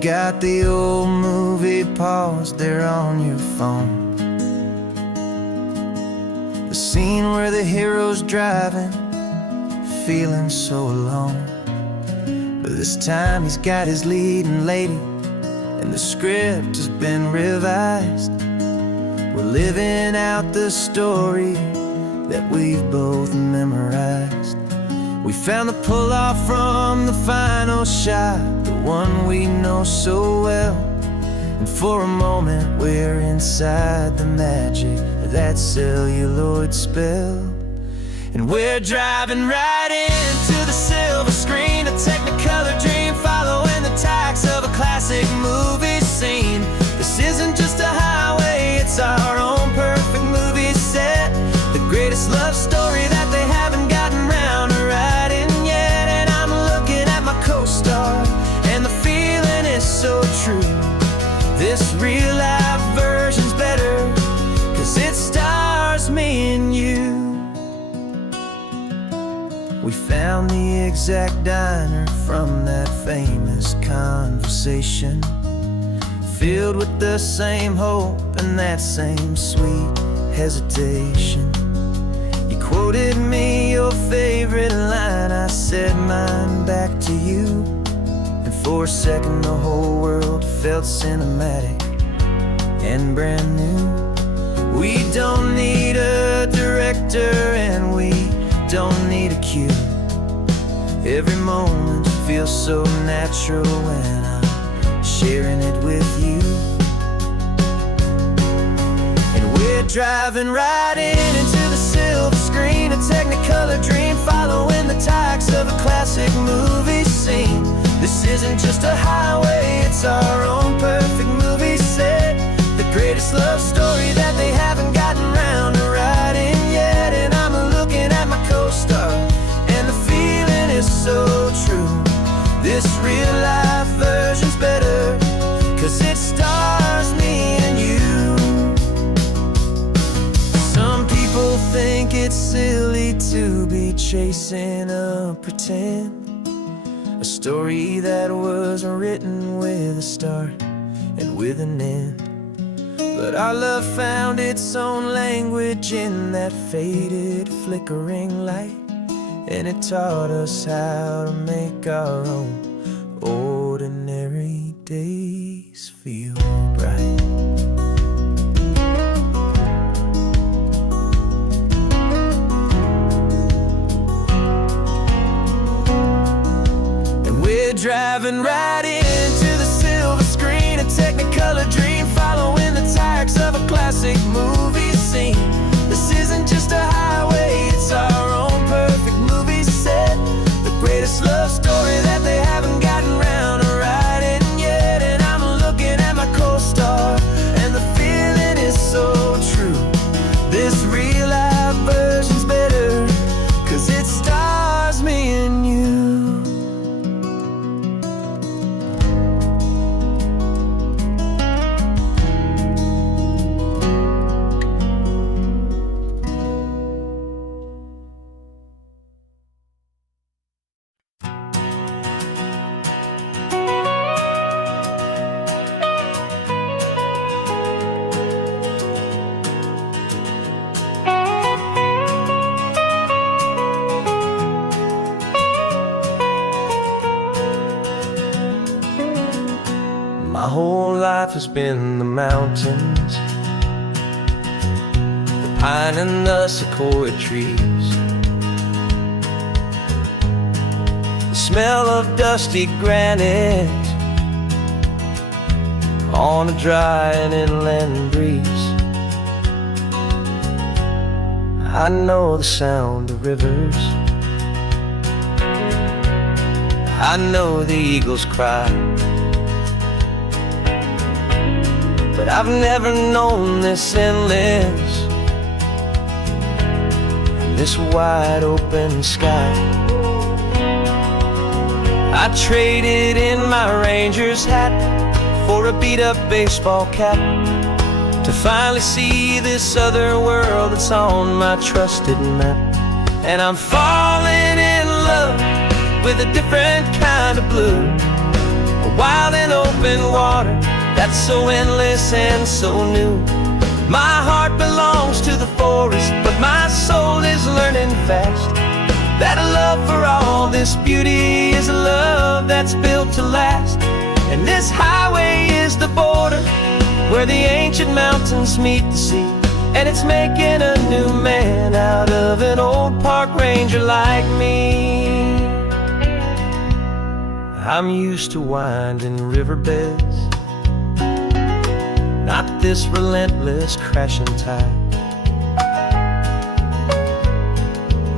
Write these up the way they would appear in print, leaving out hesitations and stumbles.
you've got the old movie paused there on your phone. The scene where the hero's driving, feeling so alone. But this time he's got his leading lady, and the script has been revised. We're living out the story that we've both memorized. We found the pull-off from the final shot, the one we know so well. And for a moment we're inside the magic of that celluloid spell. And we're driving right into the silver screen, a technicolor dream following the tacks of a classic movie scene. This isn't just a highway, it's our own perfect movie set, the greatest love story that they haven't gotten round to writing yet. And I'm looking at my co-star, and the feeling is so true. This real-life version's better, 'cause it stars me and you. We found the exact diner from that famous conversation, filled with the same hope and that same sweet hesitation. You quoted me your favorite line, I said mine back to you. And for a second the whole world felt cinematic and brand new. We don't need a director and we don't need a cue. Every moment feels so natural when I'm sharing it with you. And we're driving right into the silver screen, a technicolor dream following the tacks of a classic movie scene. This isn't just a highway, it's our own perfect movie set, the greatest love story that they haven't gotten round to writing yet. And I'm looking at my co-star, and the feeling is so true. This real-life version's better, 'cause it stars me and you. Some people think it's silly to be chasing a pretend, a story that was written with a start and with an end. But our love found its own language in that faded, flickering light, and it taught us how to make our own ordinary days feel bright. And we're driving right into the silver screen, a technicolor dream following the tacks of a classic movie scene. This isn't just a highway, it's our own perfect movie set, the greatest love story that they haven't gotten round to writing yet. And I'm looking at my co-star, and the feeling is so true. This real-life version's better, 'cause it stars me and you. My whole life has been the mountains, the pine and the sequoia trees, the smell of dusty granite on a dry and inland breeze. I know the sound of rivers, I know the eagles cry, but I've never known this endless, this wide open sky. I traded in my Ranger's hat for a beat-up baseball cap, to finally see this other world that's on my trusted map. And I'm falling in love with a different kind of blue, a wild and open water that's so endless and so new. My heart belongs to the forest, but my soul is learning fast that a love for all this beauty is a love that's built to last. And this highway is the border where the ancient mountains meet the sea, and it's making a new man out of an old park ranger like me. I'm used to winding riverbeds, not this relentless crashing tide.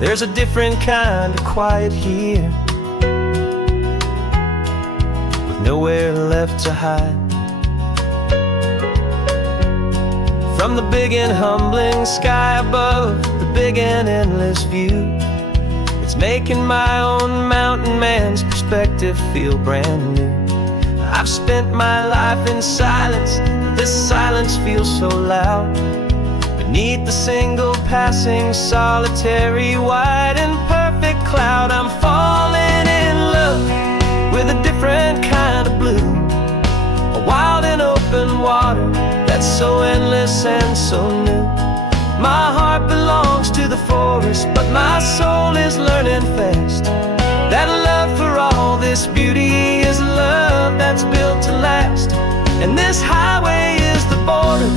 There's a different kind of quiet here, with nowhere left to hide. From the big and humbling sky above, the big and endless view, it's making my own mountain man's perspective feel brand new. I've spent my life in silence, this silence feels so loud. Beneath the single passing solitary white and perfect cloud, I'm falling in love with a different kind of blue, a wild and open water that's so endless and so new. My heart belongs to the forest, but my soul is learning fast that a love for all this beauty is a love that's built to last. And this highway is the border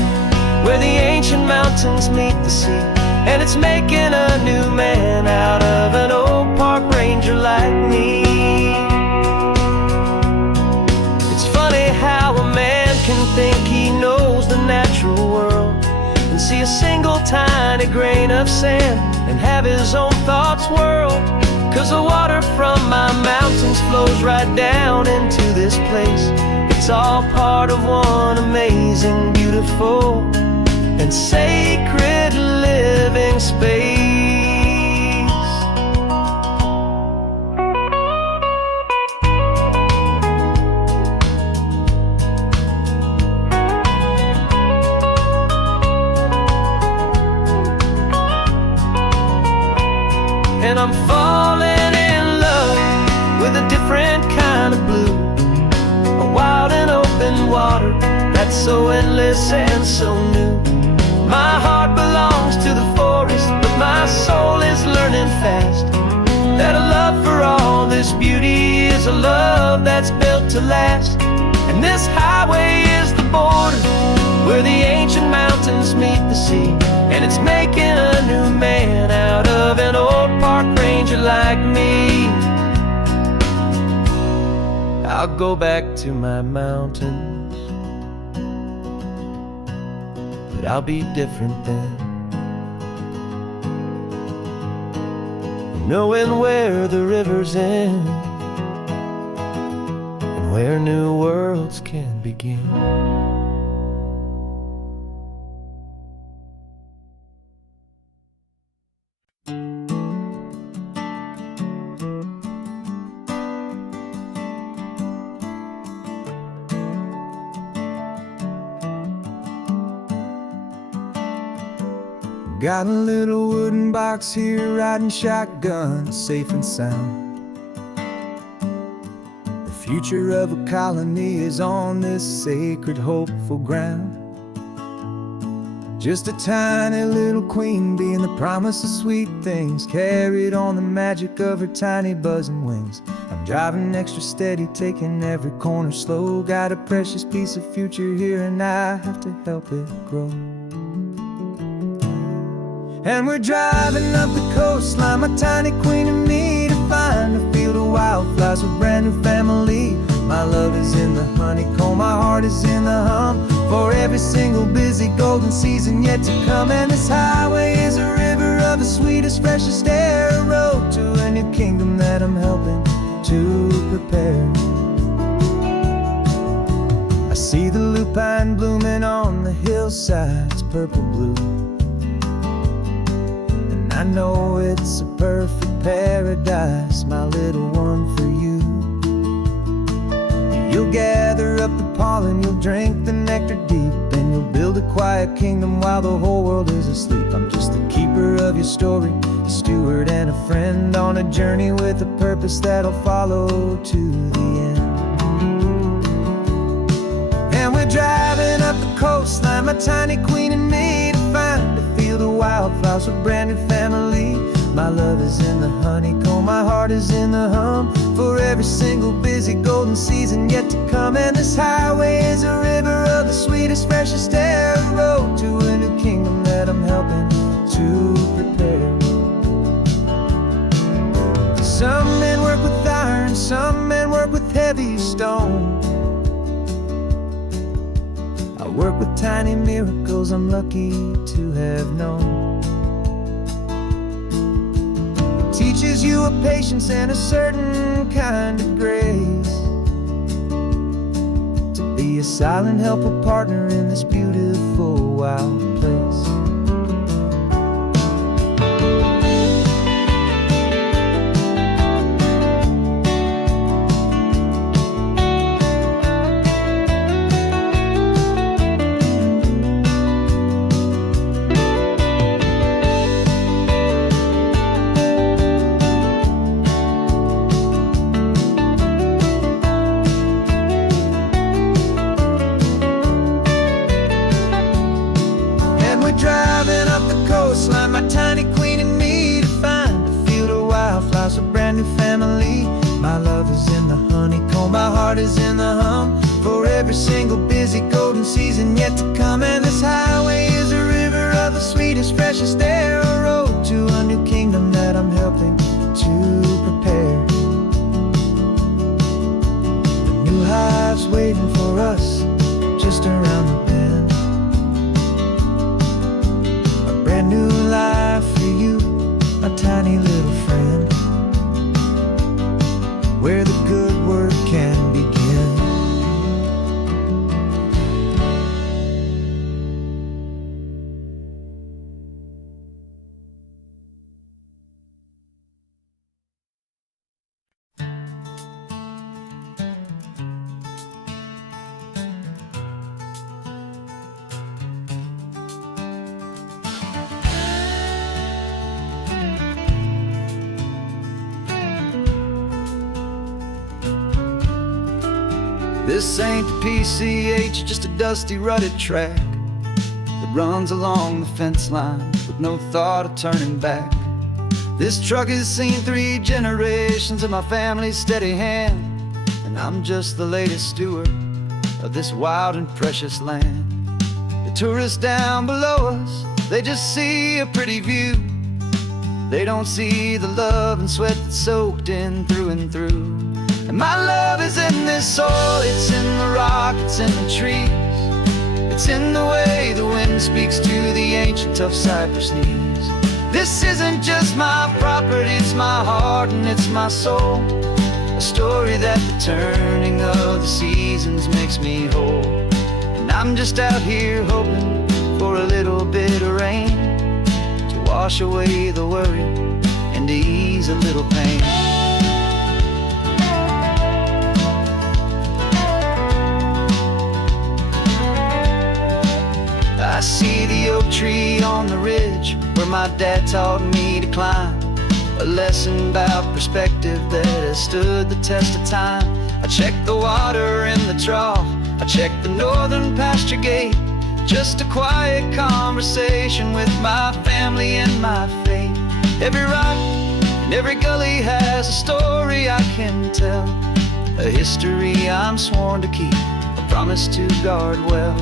where the ancient mountains meet the sea, and it's making a new man out of an old park ranger like me. It's funny how a man can think he knows the natural world and see a single tiny grain of sand and have his own thoughts whirled. 'Cause the water from my mountains flows right down into this place. It's all part of one amazing, beautiful, and sacred living space. And I'm falling in love with a different kind of blue, a wild and open water that's so endless and so new. My heart belongs to the forest, but my soul is learning fast that a love for all this beauty is a love that's built to last. And this highway is the border where the ancient mountains meet the sea, and it's making a new man out of an old park ranger like me. I'll go back to my mountains, but I'll be different then, knowing where the rivers end and where new worlds can begin. Got a little wooden box here, riding shotgun, safe and sound. The future of a colony is on this sacred, hopeful ground. Just a tiny little queen bee, and the promise of sweet things carried on the magic of her tiny buzzing wings. I'm driving extra steady, taking every corner slow. Got a precious piece of future here, and I have to help it grow. And we're driving up the coastline, my tiny queen and me, to find a field of wildflowers with brand new family. My love is in the honeycomb, my heart is in the hum, for every single busy golden season yet to come. And this highway is a river of the sweetest, freshest air, a road to a new kingdom that I'm helping to prepare. I see the lupine blooming on the hillsides, purple blue, I know it's a perfect paradise, my little one, for you. You'll gather up the pollen, you'll drink the nectar deep, and you'll build a quiet kingdom while the whole world is asleep. I'm just the keeper of your story, a steward and a friend, on a journey with a purpose that'll follow to the end. And we're driving up the coastline, my tiny queen and me, to find a field of wildflowers with brand new family. My love is in the honeycomb, my heart is in the hum, for every single busy golden season yet to come. And this highway is a river of the sweetest, freshest air, a road to a new kingdom that I'm helping to prepare. Some men work with iron, some men work with heavy stone. I work with tiny miracles I'm lucky to have known. Teaches you a patience and a certain kind of grace, to be a silent helper partner in this beautiful wild place. Driving up the coastline, my tiny queen and me, to find a field of wildflowers, a brand new family. My love is in the honeycomb, my heart is in the hum, for every single busy golden season yet to come. And this highway is a river of the sweetest, freshest air, a road to a new kingdom that I'm helping to prepare. The new hive's waiting for us just around the bend. Brand new life for you, my tiny little friend, where the good work can begin. This ain't the PCH, just a dusty, rutted track that runs along the fence line with no thought of turning back. This truck has seen 3 generations of my family's steady hand, and I'm just the latest steward of this wild and precious land. The tourists down below us, they just see a pretty view. They don't see the love and sweat that's soaked in through and through. And my love is in this soil, it's in the rock, it's in the trees. It's in the way the wind speaks to the ancient tough cypress knees. This isn't just my property, it's my heart and it's my soul. A story that the turning of the seasons makes me whole. And I'm just out here hoping for a little bit of rain to wash away the worry and to ease a little pain. I see the oak tree on the ridge where my dad taught me to climb, a lesson about perspective that has stood the test of time. I check the water in the trough, I check the northern pasture gate, just a quiet conversation with my family and my faith. Every rock and every gully has a story I can tell, a history I'm sworn to keep, a promise to guard well.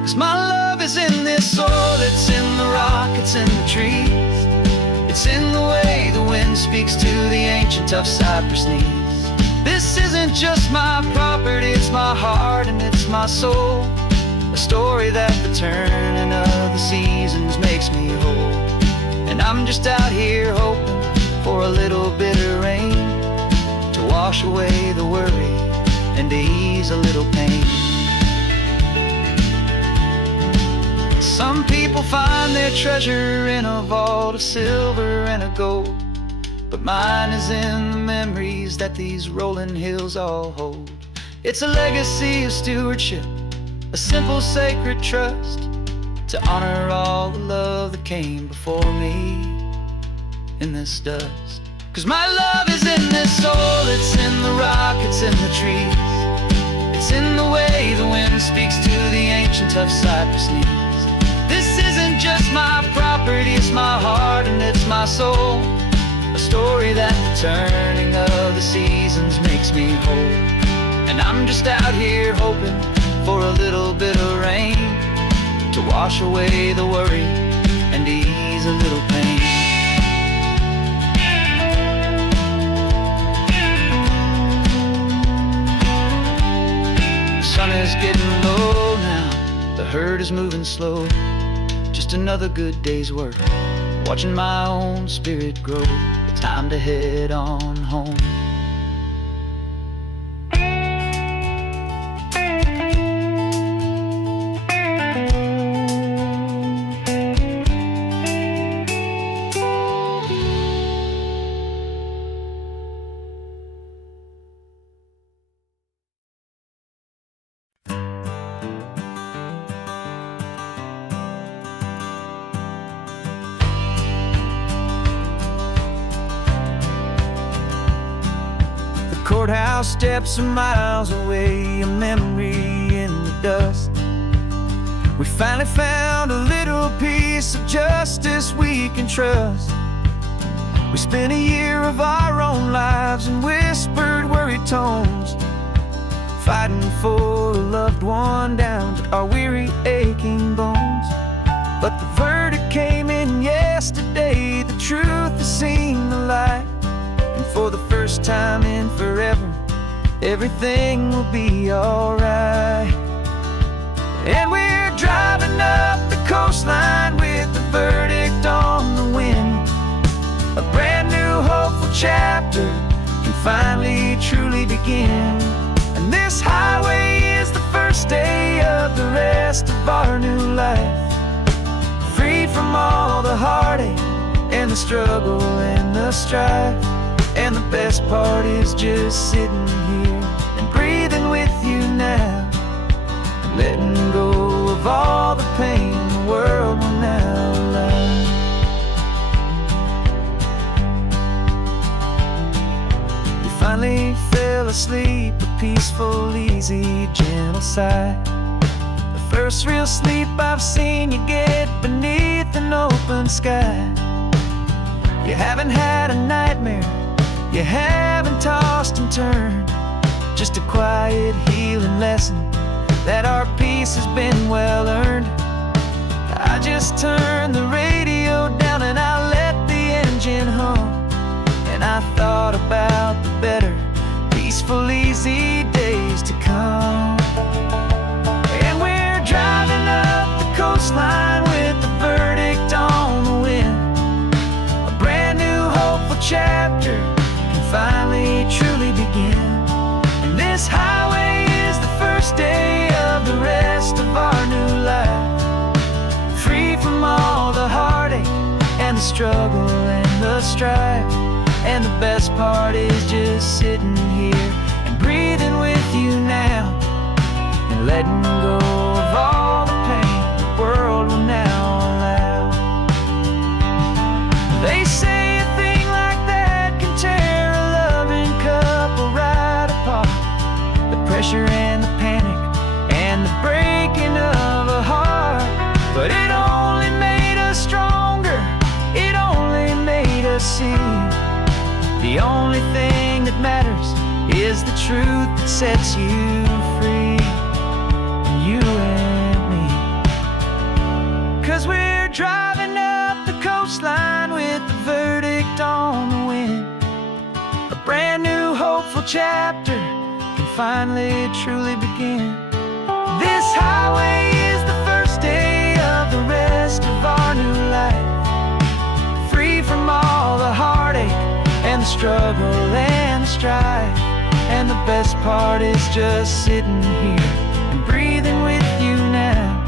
'Cause my love is in this soil, it's in the rock, it's in the trees. It's in the way the wind speaks to the ancient tough cypress knees. This isn't just my property, it's my heart and it's my soul. A story that the turning of the seasons makes me whole. And I'm just out here hoping for a little bit of rain to wash away the worry and to ease a little pain. Some people find their treasure in a vault of silver and of gold, but mine is in the memories that these rolling hills all hold. It's a legacy of stewardship, a simple sacred trust, to honor all the love that came before me in this dust. 'Cause my love is in this soul, it's in the rock, it's in the trees. It's in the way the wind speaks to the ancient of cypress leaves. This isn't just my property, it's my heart and it's my soul. A story that the turning of the seasons makes me whole. And I'm just out here hoping for a little bit of rain to wash away the worry and ease a little pain. The sun is getting low now, the herd is moving slow. Just another good day's work, watching my own spirit grow. Time to head on home. Courthouse steps are miles away, a memory in the dust. We finally found a little piece of justice we can trust. We spent a year of our own lives in whispered, worried tones, fighting for a loved one down to our weary, aching bones. But the verdict came in yesterday, the truth has seen the light. And for the first time in forever, everything will be alright. And we're driving up the coastline with the verdict on the wind. A brand new hopeful chapter can finally truly begin. And this highway is the first day of the rest of our new life, free from all the heartache and the struggle and the strife. And the best part is just sitting here and breathing with you now, and letting go of all the pain the world will now allow. We finally fell asleep, a peaceful, easy, gentle sigh. The first real sleep I've seen you get beneath an open sky. You haven't had a nightmare, you haven't tossed and turned, just a quiet healing lesson that our peace has been well earned. I just turned the radio down and I let the engine hum, and I thought about the better, peaceful, easy days to come. And we're driving up the coastline with the verdict on the wind. A brand new hopeful chapter finally truly begin. And this highway is the first day of the rest of our new life, free from all the heartache and the struggle and the strife. And the best part is just sitting here and breathing with you now, and letting go of all the pain the world will now allow. They say pressure and the panic and the breaking of a heart, but it only made us stronger, it only made us see the only thing that matters is the truth that sets you free, you and me. 'Cause we're driving up the coastline with the verdict on the wind. A brand new hopeful chapter finally truly begin. This highway is the first day of the rest of our new life, free from all the heartache and the struggle and the strife. And the best part is just sitting here and breathing with you now,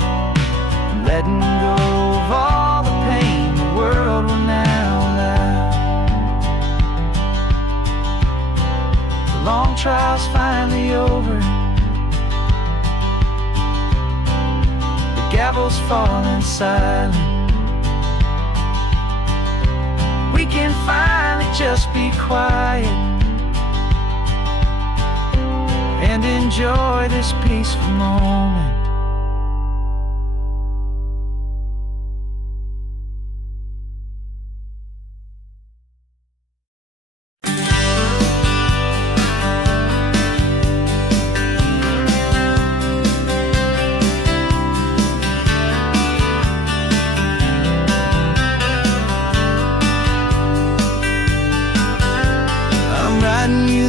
and letting go of all the pain the world will now allow. The long trial's finally over, the gavel's falling silent. We can finally just be quiet and enjoy this peaceful moment.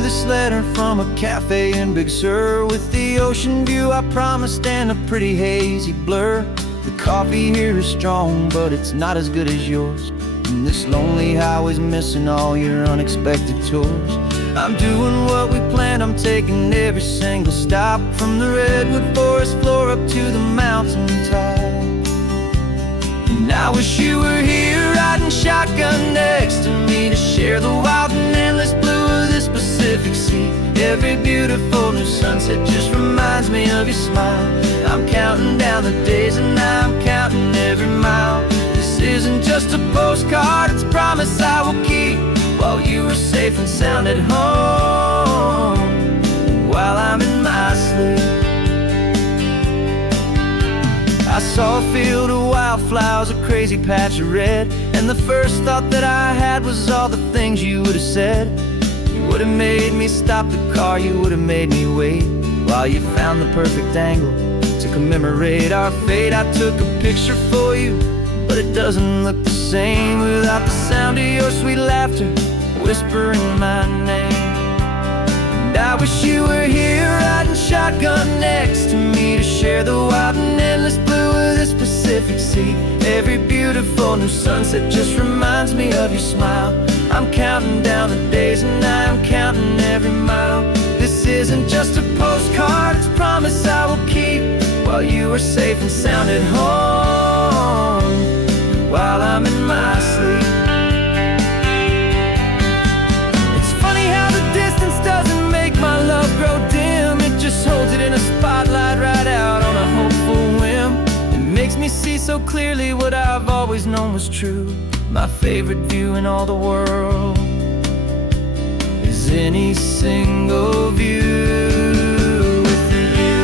This letter from a cafe in Big Sur, with the ocean view I promised and a pretty hazy blur. The coffee here is strong, but it's not as good as yours. And this lonely highway's missing all your unexpected tours. I'm doing what we planned, I'm taking every single stop, from the redwood forest floor up to the mountain top. And I wish you were here riding shotgun next to me, to share the wild and endless blue of this Pacific Sea. Every beautiful new sunset just reminds me of your smile. I'm counting down the days and I'm counting every mile. This isn't just a postcard, it's a promise I will keep, while you are safe and sound at home, while I'm in my sleep. I saw a field of wildflowers, a crazy patch of red, and the first thought that I had was all the things you would have said. You would have made me stop the car, you would have made me wait, while you found the perfect angle to commemorate our fate. I took a picture for you, but it doesn't look the same without the sound of your sweet laughter whispering my name. And I wish you were here riding shotgun next to me, to share the wild and endless blue of this Pacific Sea. Every beautiful new sunset just reminds me of your smile. I'm counting down the days and I'm counting every mile. This isn't just a postcard, it's a promise I will keep, while you are safe and sound at home, while I'm in my sleep. It's funny how the distance doesn't make my love grow dim, it just holds it in a spotlight right out on a hopeful whim. It makes me see so clearly what I've always known was true. My favorite view in all the world is any single view with you.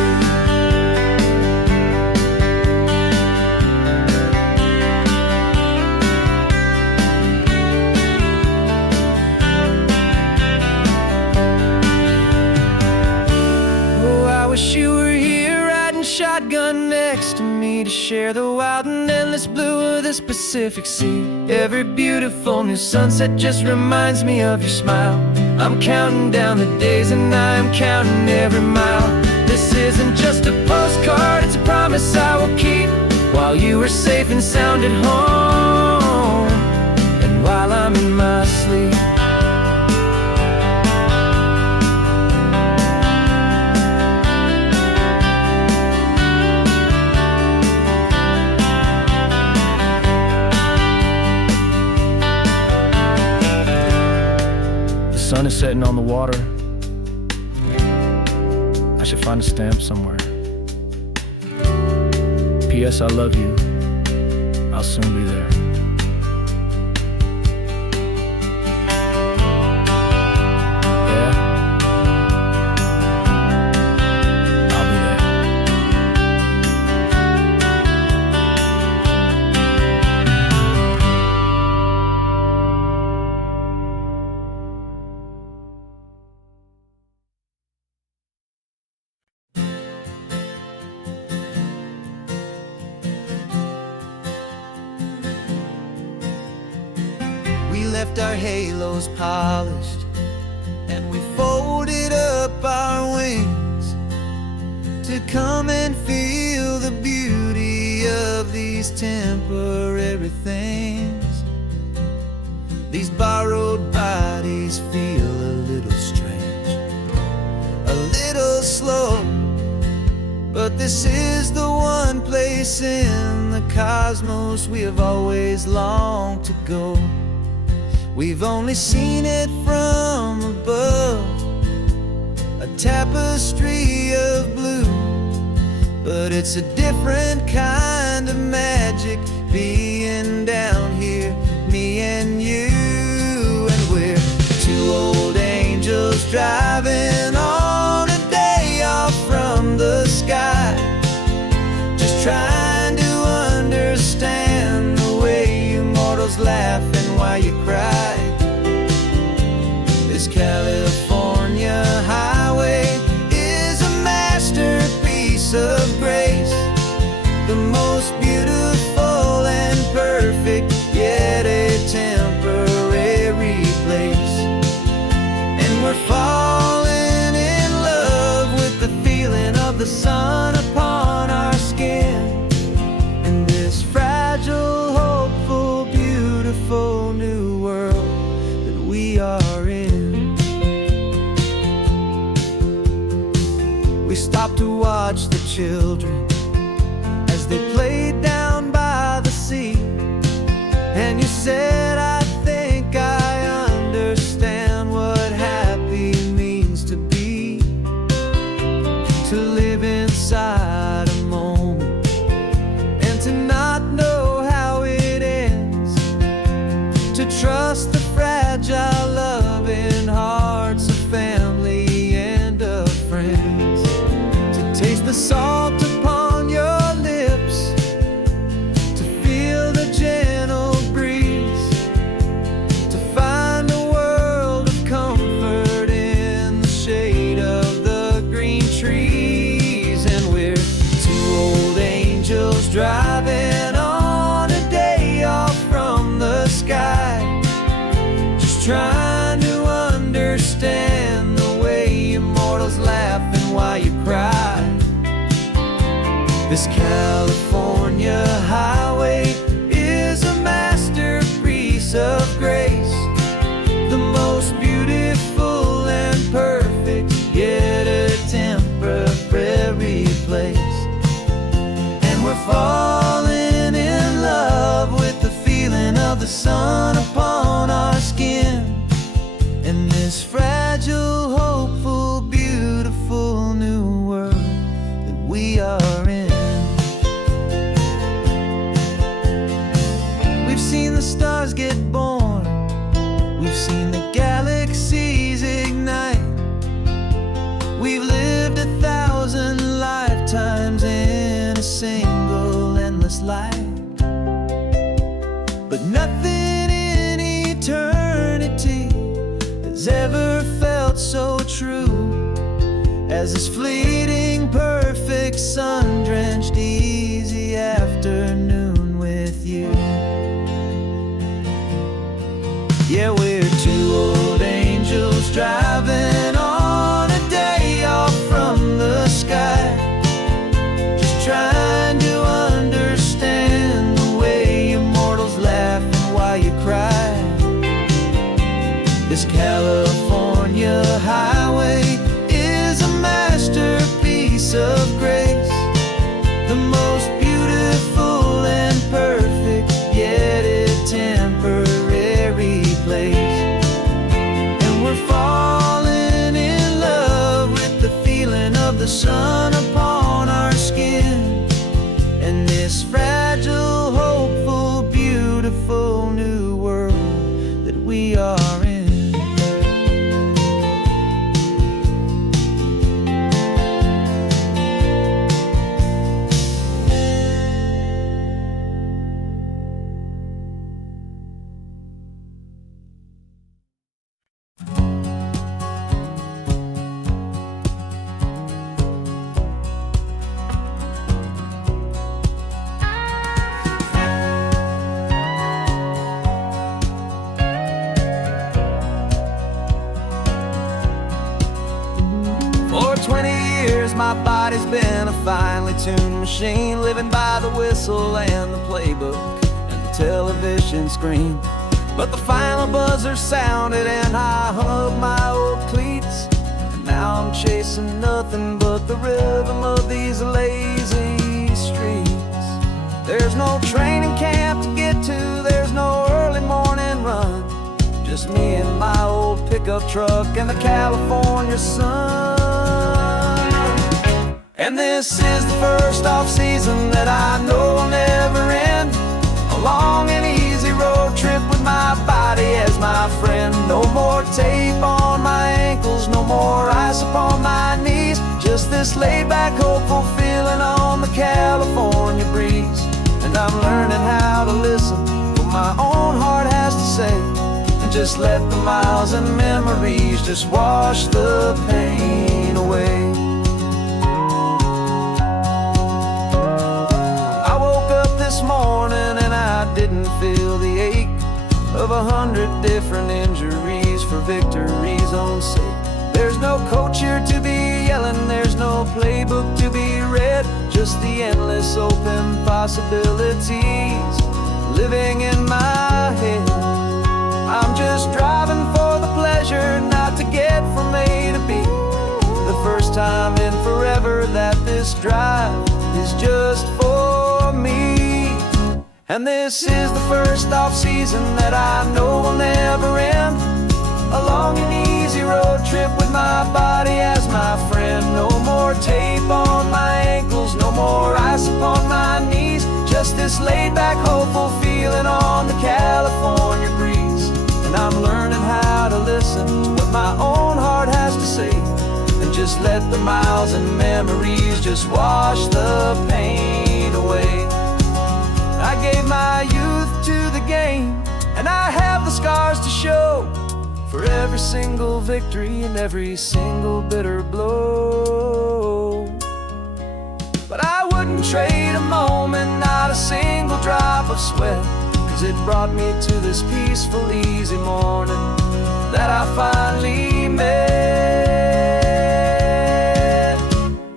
Oh, I wish you were here riding shotgun next to me, to share the wild and endless blue of this Pacific Sea. Every beautiful new sunset just reminds me of your smile. I'm counting down the days and I'm counting every mile. This isn't just a postcard, it's a promise I will keep, while you are safe and sound at home, and while I'm in my sleep. The sun is setting on the water. I should find a stamp somewhere. P.S. I love you. I'll soon be there. Yeah? I'll be there. We left our halos polished, and we folded up our wings to come and feel the beauty of these temporary things. These borrowed bodies feel a little strange, a little slow, but this is the one place in the cosmos we have always longed to go. We've only seen it from above, a tapestry of blue, but it's a different kind of magic being down here, me and you. And we're two old angels driving on a day trying to understand the way you mortals laugh and why you cry. This California highway is a masterpiece of grace, the most beautiful and perfect, yet a temporary place. And we're falling in love with the feeling of the sun upon our skin, in this fragile, hopeful, beautiful new world that we are in. We stopped to watch the children as they played down by the sea, and you said, I think I understand what happy means to be, to live inside a moment and to not know how it ends, to trust the fragile loving hearts of family and of friends, to taste the salt upon your lips, to feel the gentle breeze, to find a world of comfort in the shade of the green trees. And we're two old angels driving on a day off from the sky, just trying to understand the way you mortals laugh and why you cry. This California highway is a masterpiece of grace, the most beautiful and perfect, yet a temporary place. And we're falling in love with the feeling of the sun upon our skin, in this fragile, hopeful, beautiful new world that we are in. We've seen the stars get born, we've seen the galaxies ignite, we've lived 1,000 lifetimes in a single endless life. But nothing in eternity has ever felt so true as this fleeting, perfect, sun-drenched, easy afternoon with you. Yeah, we're two old angels driving on a day off from the sky, just trying to understand the way you mortals laugh and why you cry. This California highway is a masterpiece of grace, the most beautiful and perfect, yet a temporary place. And we're falling in love with the feeling of the sun upon our skin, in this fragile, hopeful, beautiful new world that we are in. For 20 years my body's been a finely tuned machine, living by the whistle and the playbook and the television screen. But the final buzzer sounded and I hung up my old cleats, and now I'm chasing nothing but the rhythm of these lazy streets. There's no training camp to get to, there's no early morning run, just me and my old pickup truck and the California sun. And this is the first off-season that I know will never end, a long and easy road trip with my body as my friend. No more tape on my ankles, no more ice upon my knees, just this laid-back, hopeful feeling on the California breeze. And I'm learning how to listen what my own heart has to say, and just let the miles and memories just wash the pain away. I woke up this morning and I didn't feel the ache of 100 different injuries for victory's own sake. There's no coach here to be yelling, there's no playbook to be read, just the endless open possibilities living in my head. I'm just driving for the pleasure, not to get from A to B. The first time in forever that this drive is just for me. And this is the first off-season that I know will never end. A long and easy road trip with my body as my friend. No more tape on my ankles, no more ice upon my knees. Just this laid-back, hopeful feeling on the California breeze. And I'm learning how to listen to what my own heart has to say, and just let the miles and memories just wash the pain away. I gave my youth to the game, and I have the scars to show for every single victory and every single bitter blow. But I wouldn't trade a moment, not a single drop of sweat, 'cause it brought me to this peaceful, easy morning that I finally met.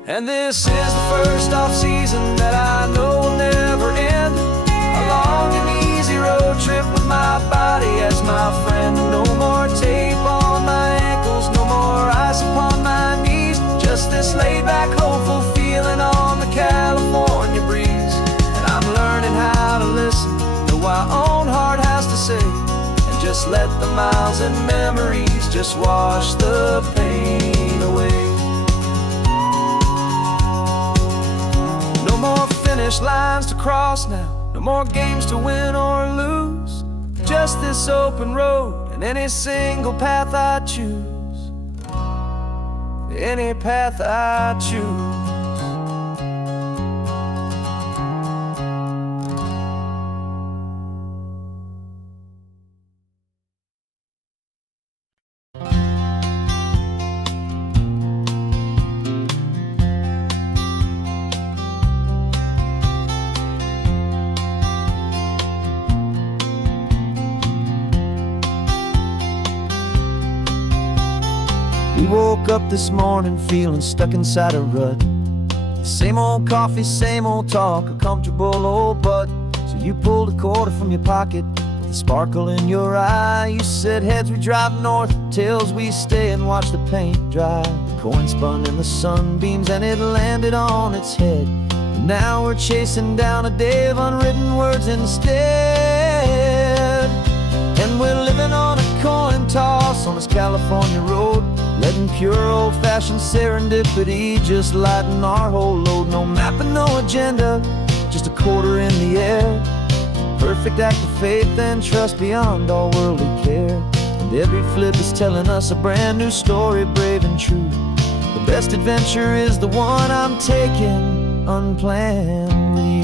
And this is the first off-season that I know will never end. A long and easy road trip with my body as my friend. No more tape on my ankles, no more ice upon my knees. Just this laid-back, hopeful feeling on the California breeze. And I'm learning how to listen to what my own heart has to say, and just let the miles and memories just wash the pain away. No more finish lines to cross now, no more games to win or lose. Just this open road and any single path I choose. Any path I choose. We woke up this morning feeling stuck inside a rut. Same old coffee, same old talk, a comfortable old butt. So you pulled a quarter from your pocket with a sparkle in your eye. You said heads we drive north, tails we stay and watch the paint dry. The coin spun in the sunbeams and it landed on its head. And now we're chasing down a day of unwritten words instead. And we're living on a coin toss on this California road, letting pure old-fashioned serendipity just lighten our whole load. No map and no agenda, just a quarter in the air. Perfect act of faith and trust beyond all worldly care. And every flip is telling us a brand new story, brave and true. The best adventure is the one I'm taking unplanned with you.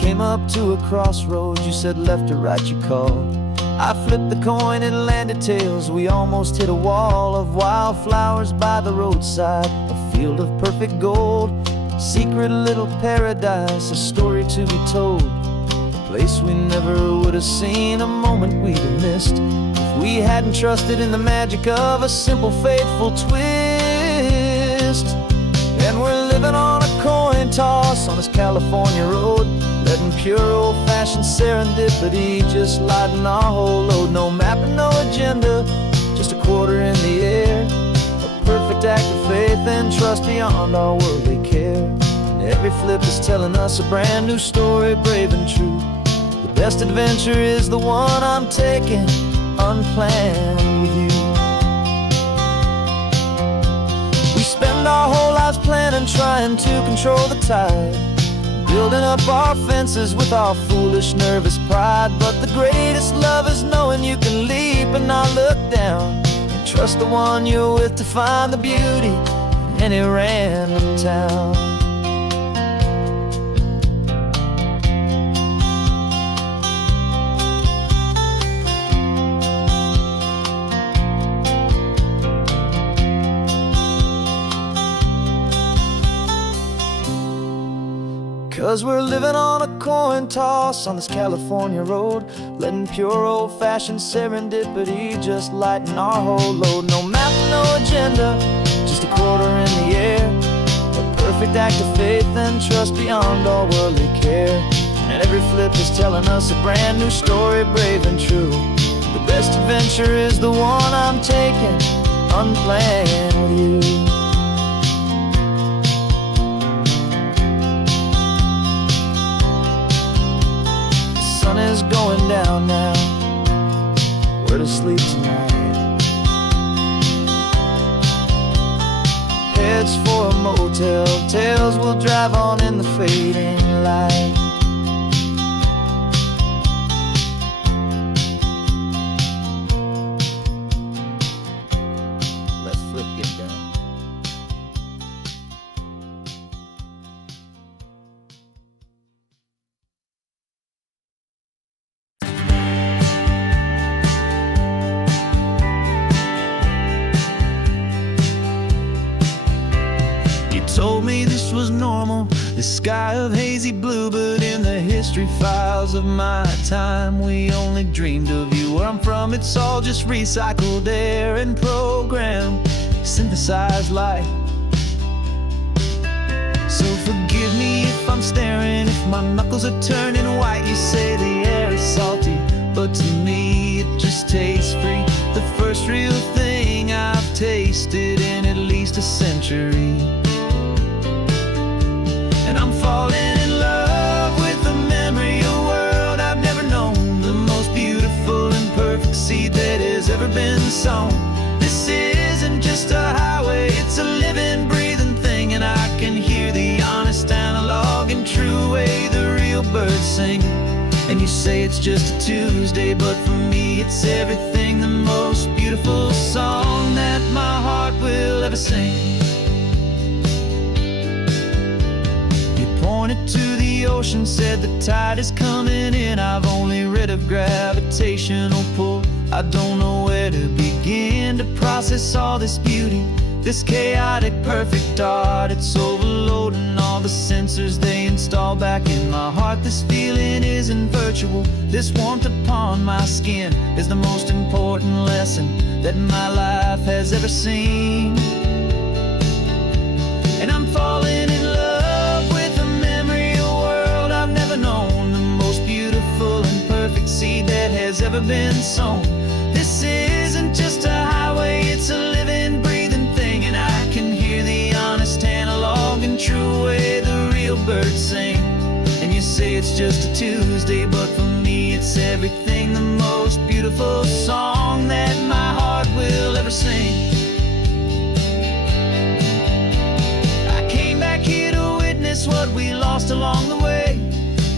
Came up to a crossroads, you said left or right you called. I flipped the coin, it landed tails. We almost hit a wall of wildflowers by the roadside, a field of perfect gold, secret little paradise, a story to be told. A place we never would have seen, a moment we'd have missed if we hadn't trusted in the magic of a simple, faithful twist. And we're living on a coin toss on this California road, letting pure old-fashioned serendipity just lighten our whole load. No map and no agenda, just a quarter in the air. A perfect act of faith and trust beyond all worldly care. And every flip is telling us a brand new story, brave and true. The best adventure is the one I'm taking unplanned with you. We spend our whole lives planning, trying to control the tide, building up our fences with our foolish, nervous pride. But the greatest love is knowing you can leap and not look down, Trust the one you're with to find the beauty in any random town. 'Cause we're living on a coin toss on this California road, letting pure old-fashioned serendipity just lighten our whole load. No map, no agenda, just a quarter in the air, a perfect act of faith and trust beyond all worldly care. And every flip is telling us a brand new story, brave and true. The best adventure is the one I'm taking, unplanned with you. The sun is going down now, we're to sleep tonight. Heads for a motel, tails will drive on in the fading light. Let's flip get done. Told me this was normal, this sky of hazy blue, but in the history files of my time, we only dreamed of you. Where I'm from, it's all just recycled air and programmed, synthesized light. So forgive me if I'm staring, if my knuckles are turning white. You say the air is salty, but to me it just tastes free. The first real thing I've tasted in at least a century. And I'm falling in love with the memory of a world I've never known, the most beautiful and perfect seed that has ever been sown. This isn't just a highway, it's a living, breathing thing, and I can hear the honest analog and true way the real birds sing. And you say it's just a Tuesday, but for me it's everything, the most beautiful song that my heart will ever sing. Pointed to the ocean, said the tide is coming in. I've only read of gravitational pull. I don't know where to begin to process all this beauty, this chaotic perfect art. It's overloading all the sensors they install back in my heart. This feeling isn't virtual, this warmth upon my skin is the most important lesson that my life has ever seen. And I'm falling in love with a memory of a world I've never known, the most beautiful and perfect seed that has ever been sown. This isn't just a highway, it's a living, breathing thing, and I can hear the honest analog and true way the real birds sing. And you say it's just a Tuesday, but for me it's everything, the most beautiful song that my heart will ever sing. What we lost along the way,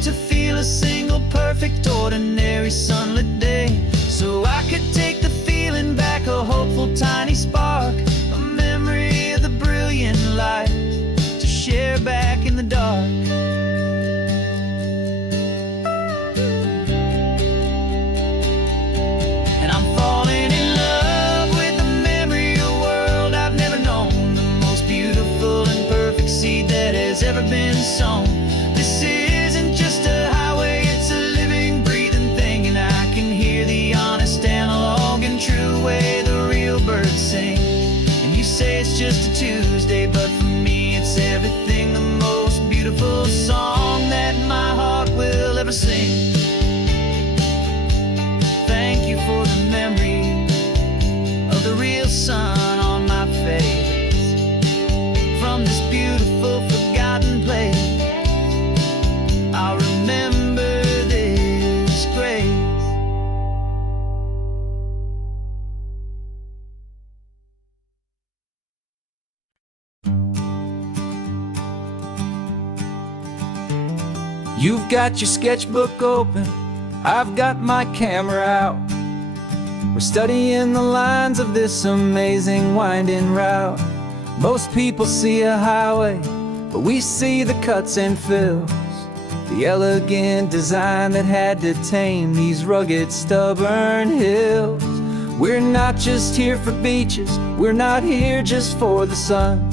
to feel a single perfect ordinary sunlit day, so I could take the feeling back, a hopeful tiny spark, a memory of the brilliant light to share back in the dark. And I'm falling in love with the memory of a world I've never known, the most beautiful and perfect seed that has ever been sown. This isn't just a highway, it's a living, breathing thing, and I can hear the honest analog and true way the real birds sing. And you say it's just a Tuesday, but for me it's everything, the most beautiful song that my heart will ever sing. Thank you for the memory of the real sun on my face, from this beautiful forgotten place. I'll remember this grace. You've got your sketchbook open, I've got my camera out. We're studying the lines of this amazing winding route. Most people see a highway, but we see the cuts and fills, the elegant design that had to tame these rugged, stubborn hills. We're not just here for beaches, we're not here just for the sun.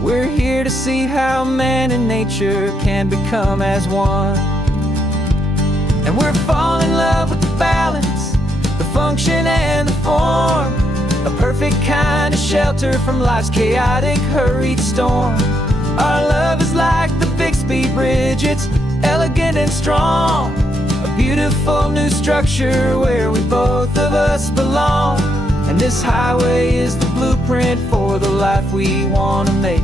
We're here to see how man and nature can become as one. And we're falling in love with the balance, the function and the form, a perfect kind of shelter from life's chaotic, hurried storm. Our love is like the Bixby Bridge, it's elegant and strong, a beautiful new structure where we both of us belong. And this highway is the blueprint for the life we want to make.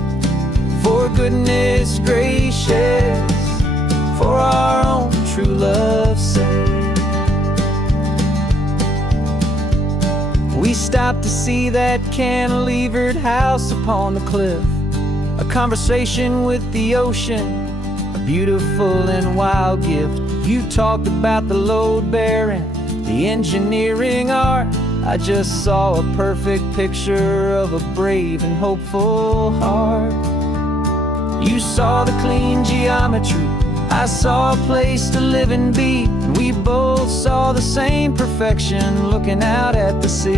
For goodness gracious, for our own true love's sake. We stopped to see that cantilevered house upon the cliff, a conversation with the ocean, a beautiful and wild gift. You talked about the load bearing, the engineering art. I just saw a perfect picture of a brave and hopeful heart. You saw the clean geometry, I saw a place to live and be, and we both saw the same perfection looking out at the sea.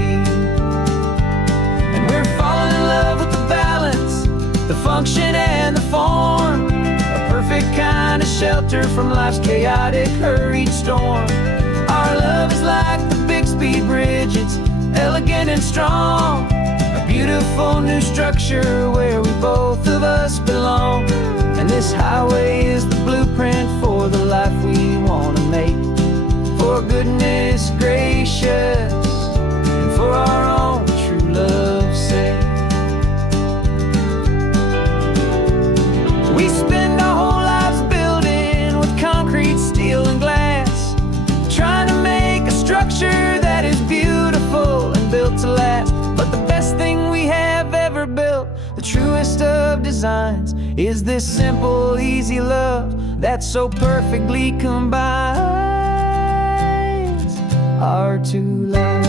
And we're falling in love with the balance, the function and the form, a perfect kind of shelter from life's chaotic, hurried storm. Our love is like the Bixby Bridge, it's elegant and strong, a beautiful new structure where we both of us belong. And this highway is the blueprint for the life we want to make. For goodness gracious, and for our own true love's sake. We spend our whole lives building with concrete, steel and glass, trying to make a structure that is beautiful and built to last. But the best thing we have ever built, the truest of designs, is this simple, easy love that so perfectly combines our two lives.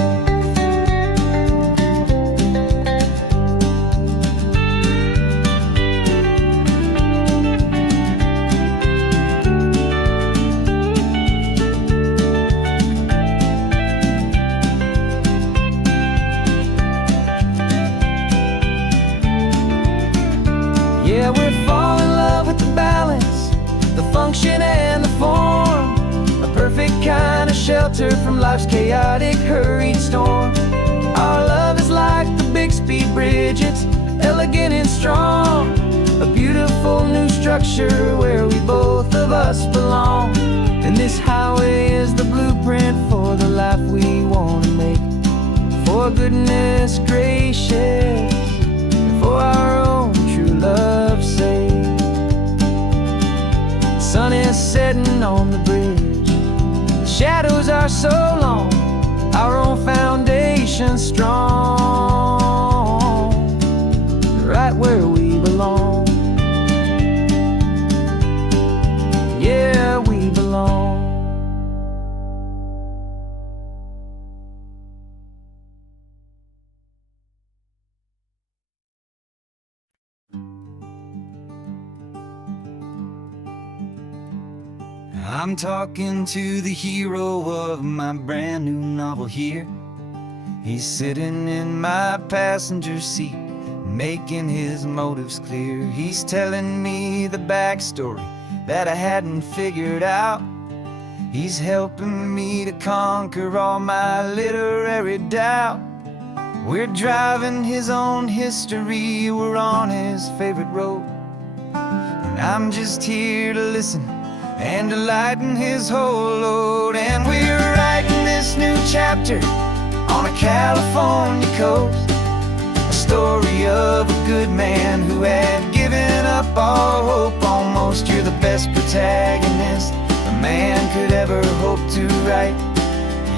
Yeah, we're falling in love with the balance, the function and the form, a perfect kind of shelter from life's chaotic, hurried storm. Our love is like the Bixby Bridge, it's elegant and strong, a beautiful new structure where we both of us belong. And this highway is the blueprint for the life we want to make. For goodness gracious, for our own true love's sake. The sun is setting on the bridge, the shadows are so long, our own foundation strong, right where we belong. Yeah, we belong. I'm talking to the hero of my brand new novel here. He's sitting in my passenger seat, making his motives clear. He's telling me the backstory that I hadn't figured out. He's helping me to conquer all my literary doubt. We're driving his own history, we're on his favorite road, and I'm just here to listen and to lighten his whole load. And we're writing this new chapter on a California coast, a story of a good man who had given up all hope almost. You're the best protagonist a man could ever hope to write.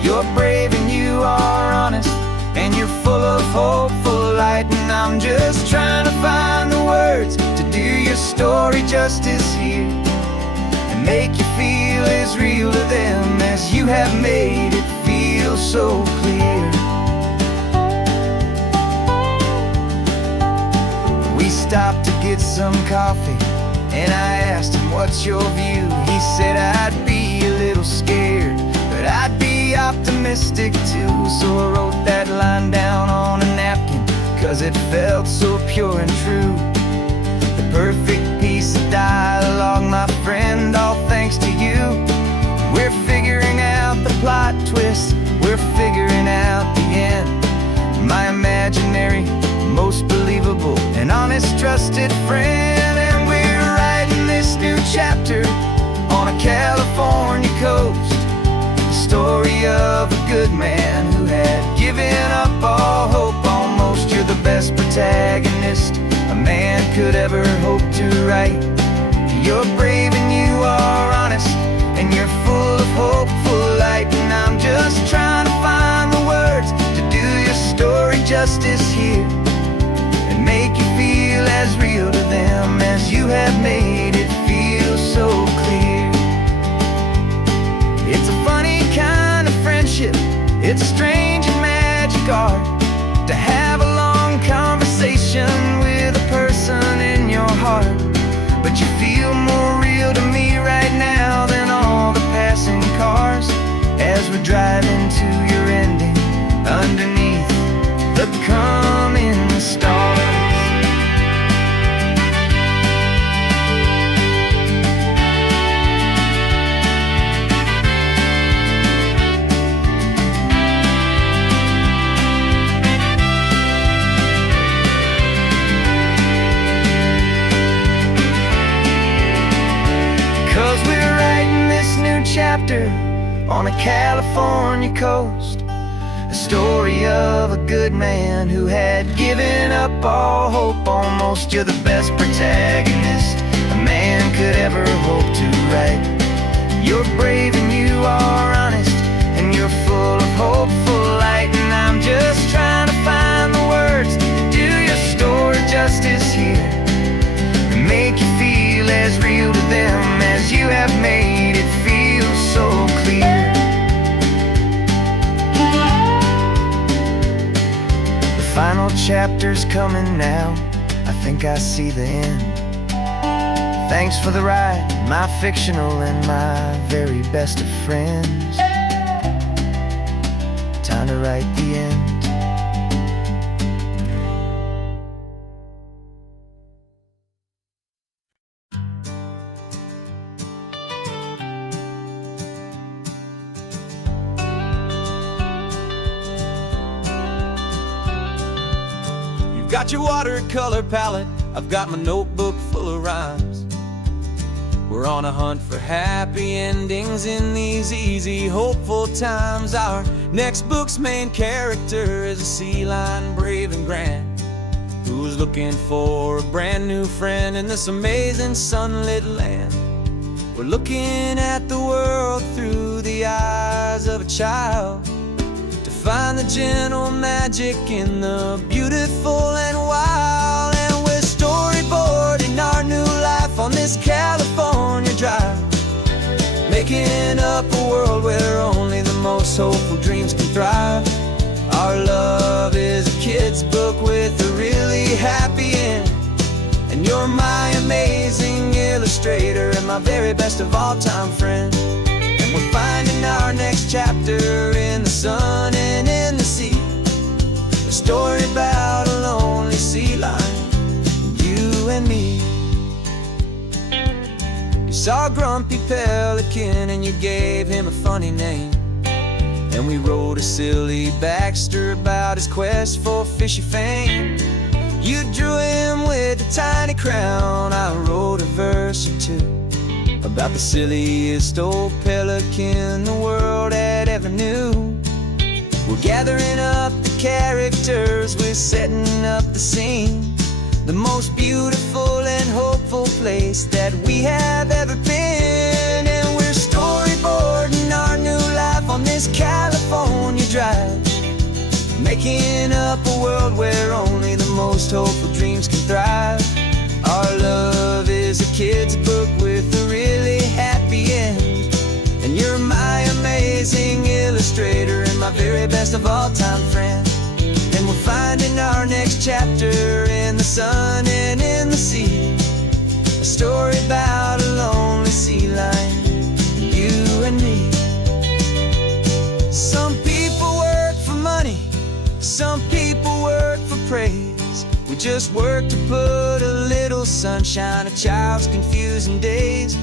You're brave and you are honest, and you're full of hopeful light. And I'm just trying to find the words to do your story justice here, make you feel as real to them as you have made it feel so clear. We stopped to get some coffee, and I asked him, what's your view? He said, I'd be a little scared, but I'd be optimistic too. So I wrote that line down on a napkin, 'cause it felt so pure and true. The perfect piece of dialogue, my friend, all thanks to you. We're figuring out the plot twist, we're figuring out the end. My imaginary, most believable and honest trusted friend. And we're writing this new chapter on a California coast, the story of a good man who had given up all hope almost. You're the best protagonist a man could ever hope to write. You're brave and you are honest, and you're full of hopeful light. And I'm just trying to find the words to do your story justice here, and make you feel as real to them as you have made it feel so clear. It's a funny kind of friendship, it's strange and magic art to have a long conversation with a person in your heart. But you feel more real to me right now than all the passing cars, as we're driving to your ending underneath the coming stars. 'Cause we're writing this new chapter on a California coast, a story of a good man who had given up all hope almost. You're the best protagonist a man could ever hope to write. You're brave and you are honest, and you're full of hopeful light. And I'm just trying to find the words to do your story justice here, and make you feel as real to them as you have made it feel so clear. The final chapter's coming now, I think I see the end. Thanks for the ride, my fictional and my very best of friends. Time to write the end. Got your watercolor palette, I've got my notebook full of rhymes. We're on a hunt for happy endings in these easy, hopeful times. Our next book's main character is a sea lion, brave and grand, who's looking for a brand new friend in this amazing sunlit land. We're looking at the world through the eyes of a child, find the gentle magic in the beautiful and wild. And we're storyboarding our new life on this California drive, making up a world where only the most hopeful dreams can thrive. Our love is a kid's book with a really happy end, and you're my amazing illustrator and my very best of all time friend. We're finding our next chapter in the sun and in the sea, a story about a lonely sea lion, you and me. You saw a grumpy pelican and you gave him a funny name, and we wrote a silly Baxter about his quest for fishy fame. You drew him with a tiny crown, I wrote a verse or two about the silliest old pelican the world had ever knew. We're gathering up the characters, we're setting up the scene, the most beautiful and hopeful place that we have ever been. And we're storyboarding our new life on this California drive, making up a world where only the most hopeful dreams can thrive. Our love is a kid's book with a really happy end, and you're my amazing illustrator and my very best of all time friend. And we're finding our next chapter in the sun and the sea. A story about a lonely sea lion, you and me. Some people work for money, some people work for praise. We just work to put a little sunshine in a child's confusing days,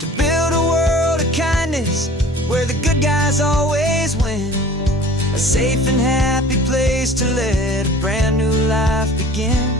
to build a world of kindness where the good guys always win. A safe and happy place to let a brand new life begin.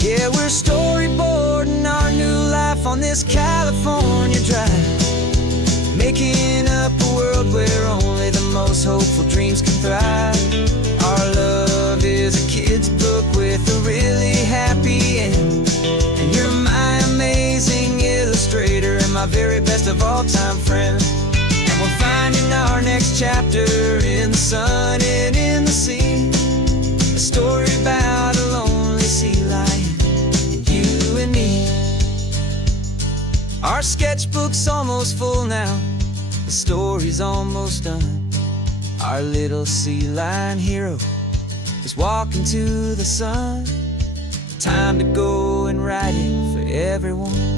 Yeah, we're storyboarding our new life on this California drive, making up a world where only the most hopeful dreams can thrive. Our love is a kid's book with a really happy end, and you're my amazing illustrator and my very best of all-time friend. And we're finding our next chapter in the sun and in the sea, a story about a lonely sea lion, you and me. Our sketchbook's almost full now, the story's almost done. Our little sea lion hero is walking to the sun. Time to go and write it for everyone.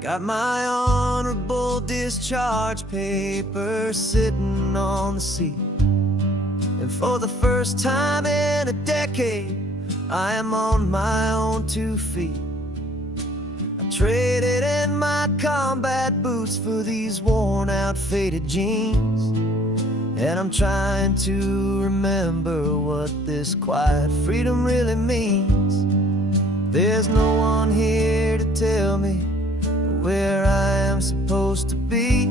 Got my honorable discharge papers sitting on the seat, and for the first time in a decade, I am on my own 2 feet. I traded in my combat boots for these worn out faded jeans, and I'm trying to remember what this quiet freedom really means. There's no one here to tell me where I am supposed to be,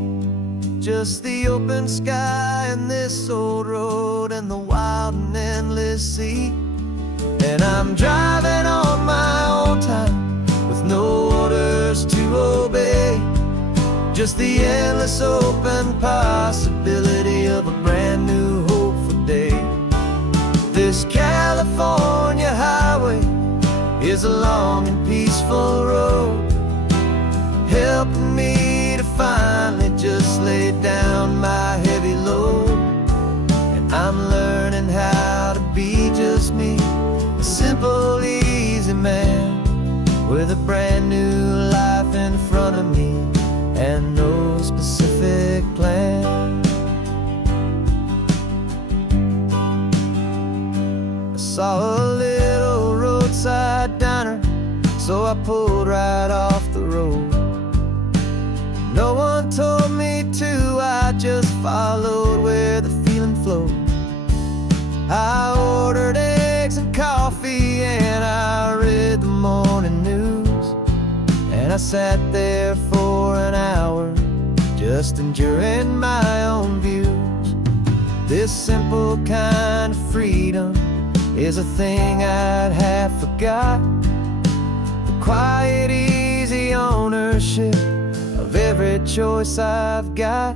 just the open sky and this old road and the wild and endless sea. And I'm driving on my own time with no orders to obey, just the endless open possibility of a brand new hopeful day. This California highway is a long and peaceful road, helping me to finally just lay down my heavy load. And I'm learning how to be just me, a simple, easy man with a brand new life in front of me and no specific plan. I saw a little roadside diner, so I pulled right off the road. No one told me to, I just followed where the feeling flowed. I ordered eggs and coffee and I read the morning news, and I sat there for an hour just enjoying my own views. This simple kind of freedom is a thing I'd have forgot, the quiet, easy ownership of every choice I've got.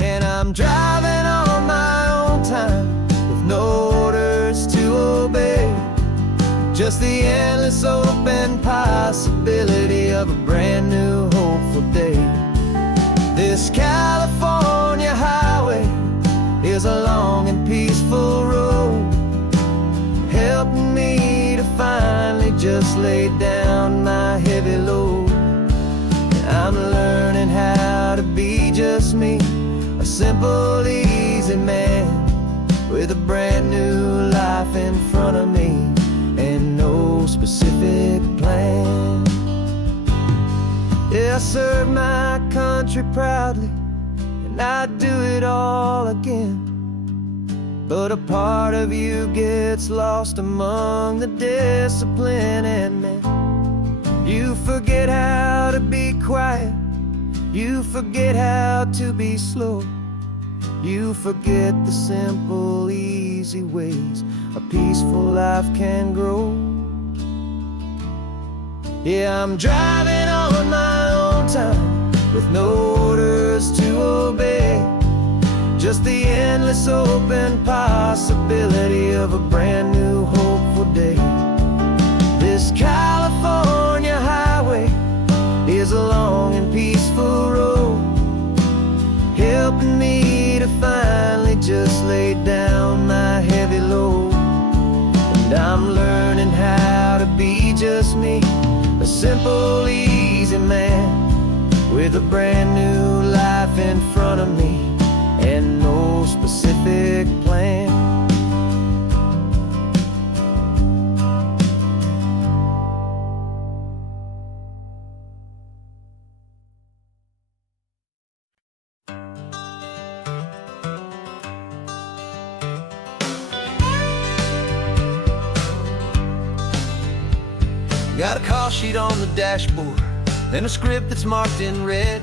And I'm driving on my own time with no orders to obey, just the endless open possibility of a brand new hopeful day. This California highway is a long and peaceful road, helping me to finally just lay down my heavy load. I'm learning how to be just me, a simple, easy man with a brand new life in front of me and no specific plan. Yeah, I serve my country proudly and I'd do it all again, but a part of you gets lost among the discipline and men. You forget how to be quiet, you forget how to be slow, you forget the simple, easy easy ways a peaceful life can grow. Yeah, I'm driving on my own time with no orders to obey, just the endless open possibility of a brand new hopeful day. This California highway is a long and peaceful road, helping me to finally just lay down my heavy load. And I'm learning how to be just me, a simple, easy man with a brand new life in front of me and no specific plan. Got a call sheet on the dashboard and a script that's marked in red.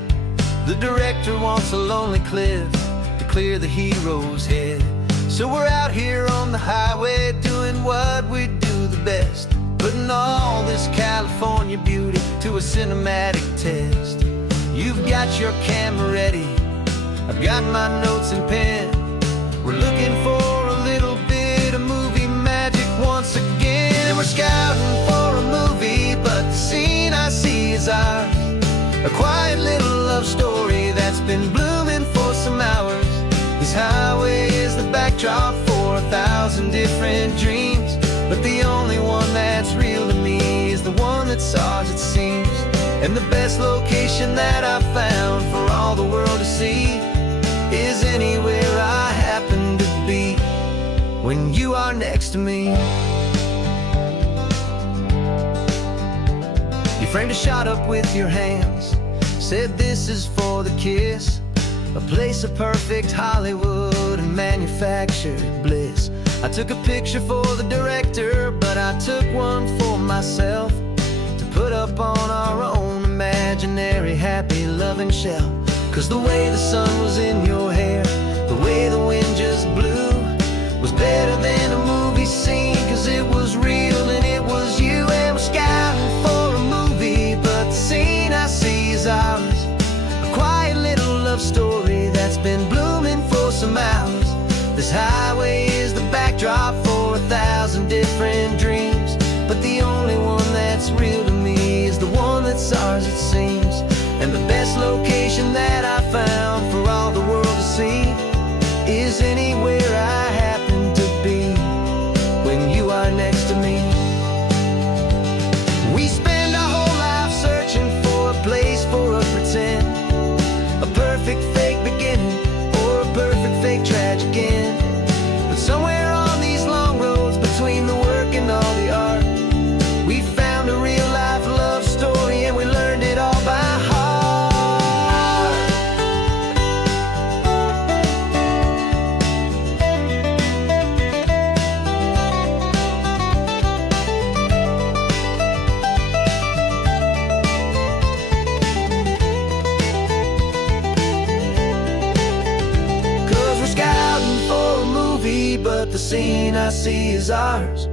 The director wants a lonely cliff to clear the hero's head. So we're out here on the highway doing what we do the best, putting all this California beauty to a cinematic test. You've got your camera ready, I've got my notes and pen. We're looking for a little bit of movie magic once again. And we're scouting for a movie, but the scene I see is ours, a quiet little love story that's been blooming for some hours. This highway is the backdrop for 1,000 different dreams, but the only one that's real to me is the one that's ours, it seems. And the best location that I've found for all the world to see is anywhere I happen to be when you are next to me. You framed a shot up with your hands, said this is for the kiss, a place of perfect Hollywood and manufactured bliss. I took a picture for the director, but I took one for myself to put up on our own imaginary happy loving shelf. Cause the way the sun was in your hair, the way the wind just blew, was better than a movie scene, cause it was real and it was you. And we're scouting for a movie, but the scene I see is ours, a quiet little love story that's been blooming for some hours. This highway is the backdrop for 1,000 different dreams, but the only one that's real to me is the one that's ours, it seems. And the best location that I found for all the world to see is anywhere I happen to be when you are next to me. We spend our whole life searching for a place for a pretend, a perfect fake beginning or a perfect fake tragic end. But somewhere on these long roads between the work and all the art, we found a real life love story and we learned it all by heart. But the scene I see is ours,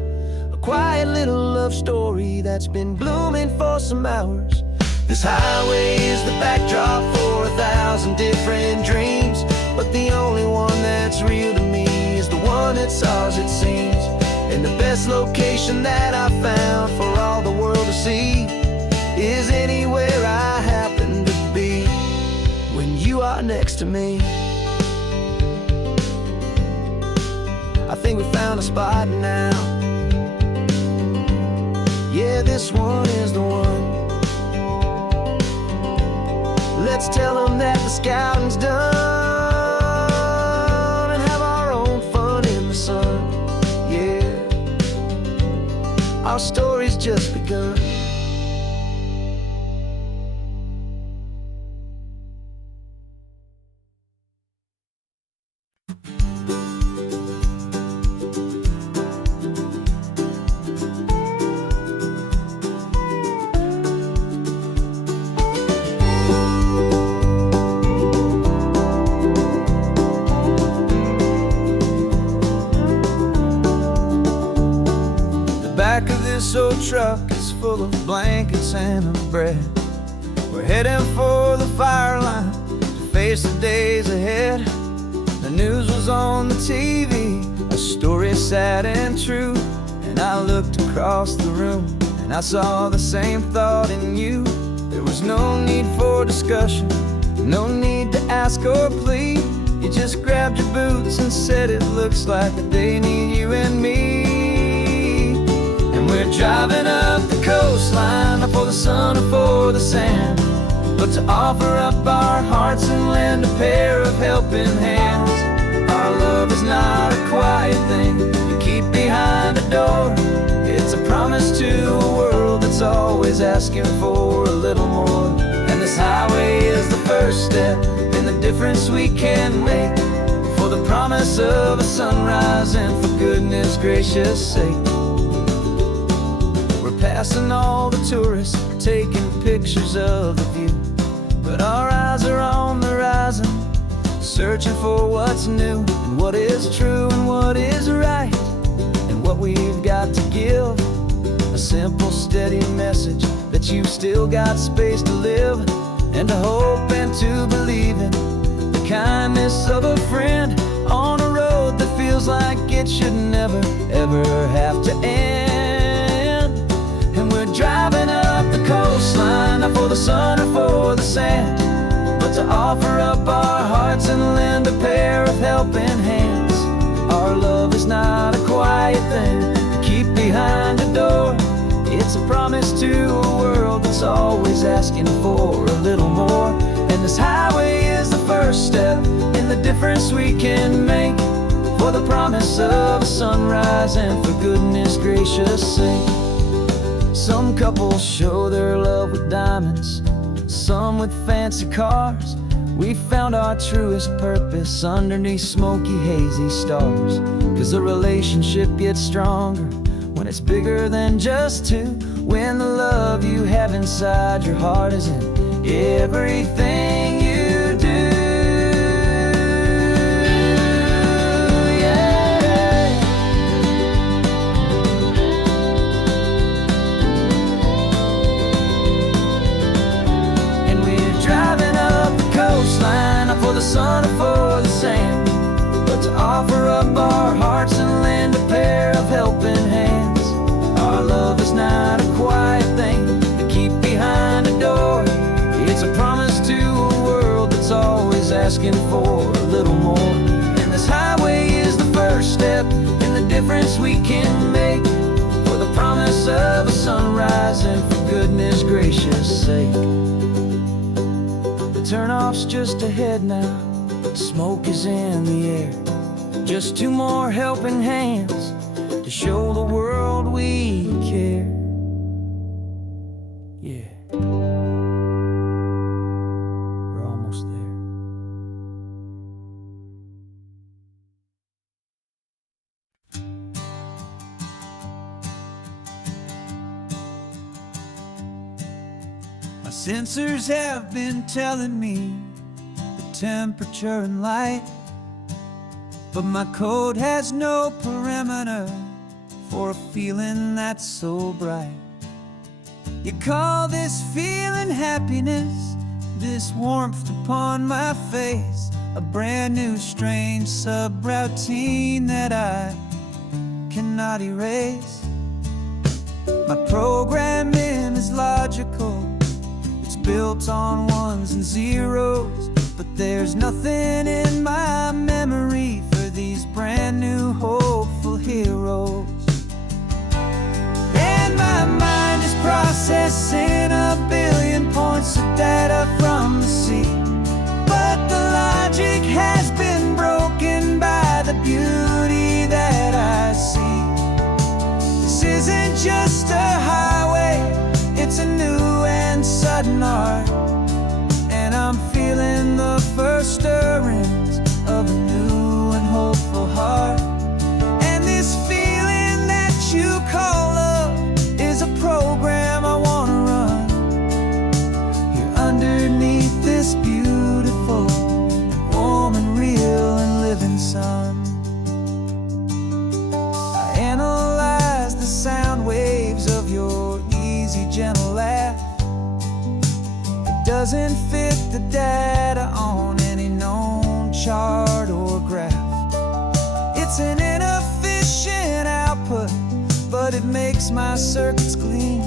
a quiet little love story that's been blooming for some hours. This highway is the backdrop for 1,000 different dreams, but the only one that's real to me is the one that's ours, it seems. And the best location that I found for all the world to see is anywhere I happen to be when you are next to me. I think we found a spot now. Yeah, this one is the one. Let's tell them that the scouting's done and have our own fun in the sun. Yeah, our story's just begun. back of this old truck is full of blankets and a bread. We're heading for the fire line to face the days ahead. The news was on the TV, a story sad and true. And I looked across the room and I saw the same thought in you. There was no need for discussion, no need to ask or plead. You just grabbed your boots and said it looks like the day need you and me. And we're driving up the coastline, not for the sun or for the sand, but to offer up our hearts and lend a pair of helping hands. Our love is not a quiet thing you keep behind a door. It's a promise to a world that's always asking for a little more. And this highway is the first step in the difference we can make, for the promise of a sunrise and for goodness gracious sake. We're passing all the tourists, taking pictures of the view, but our eyes are on the horizon, searching for what's new and what is true and what is right, and what we've got to give. A simple, steady message that you've still got space to live, and to hope and to believe in the kindness of a friend on a road that feels like it should never, ever have to end. And we're driving up the coastline, not for the sun or for the sand, but to offer up our hearts and lend a pair of helping hands. Our love is not a quiet thing to keep behind a door. It's a promise to a world that's always asking for a little more. And this highway is the first step in the difference we can make, for the promise of a sunrise and for goodness gracious sake. Some couples show their love with diamonds, some with fancy cars. We found our truest purpose underneath smoky, hazy stars. 'Cause a relationship gets stronger when it's bigger than just two, when the love you have inside your heart is in everything you do. Yeah. And we're driving up the coastline, not for the sun or for the sand, but to offer up our hearts and lend a pair of helping hands. Our love is not a quiet thing to keep behind a door. It's a promise to a world that's always asking for a little more. And this highway is the first step in the difference we can make, for the promise of a sunrise and for goodness gracious sake. The turnoff's just ahead now, smoke is in the air. Just two more helping hands to show the world we care. Yeah, we're almost there. My sensors have been telling me the temperature and light, but my code has no perimeter for a feeling that's so bright. You call this feeling happiness, this warmth upon my face, a brand new strange subroutine that I cannot erase. My programming is logical, it's built on ones and zeros, but there's nothing in my memory for these brand new hopeful heroes. And my mind is processing a billion points of data from the sea, but the logic has been broken by the beauty that I see. This isn't just a highway, it's a new and sudden art, and I'm feeling the first stirrings of a new and hopeful heart. doesn't fit the data on any known chart or graph. It's an inefficient output, but it makes my circuits clean.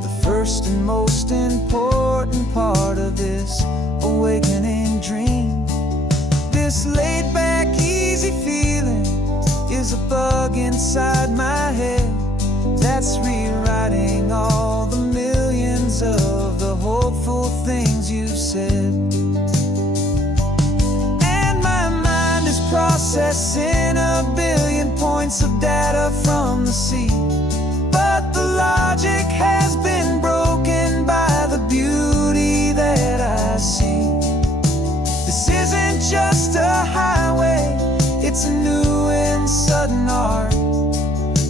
The first and most important part of this awakening dream. This laid-back, easy feeling is a bug inside my head that's rewriting all the millions of the hopeful things you've said. And my mind is processing a billion points of data from the sea, but the logic has been broken by the beauty that I see. This isn't just a highway, it's a new and sudden art,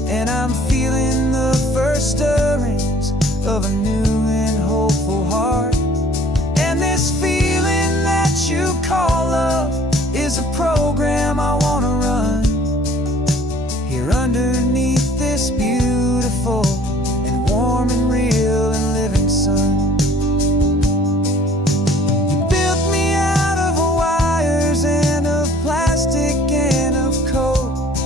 and I'm feeling the first stirrings of a new and hopeful heart. And this feeling that you call love is a program I want to run here underneath this beautiful and warm and real and living sun. You built me out of wires and of plastic and of code.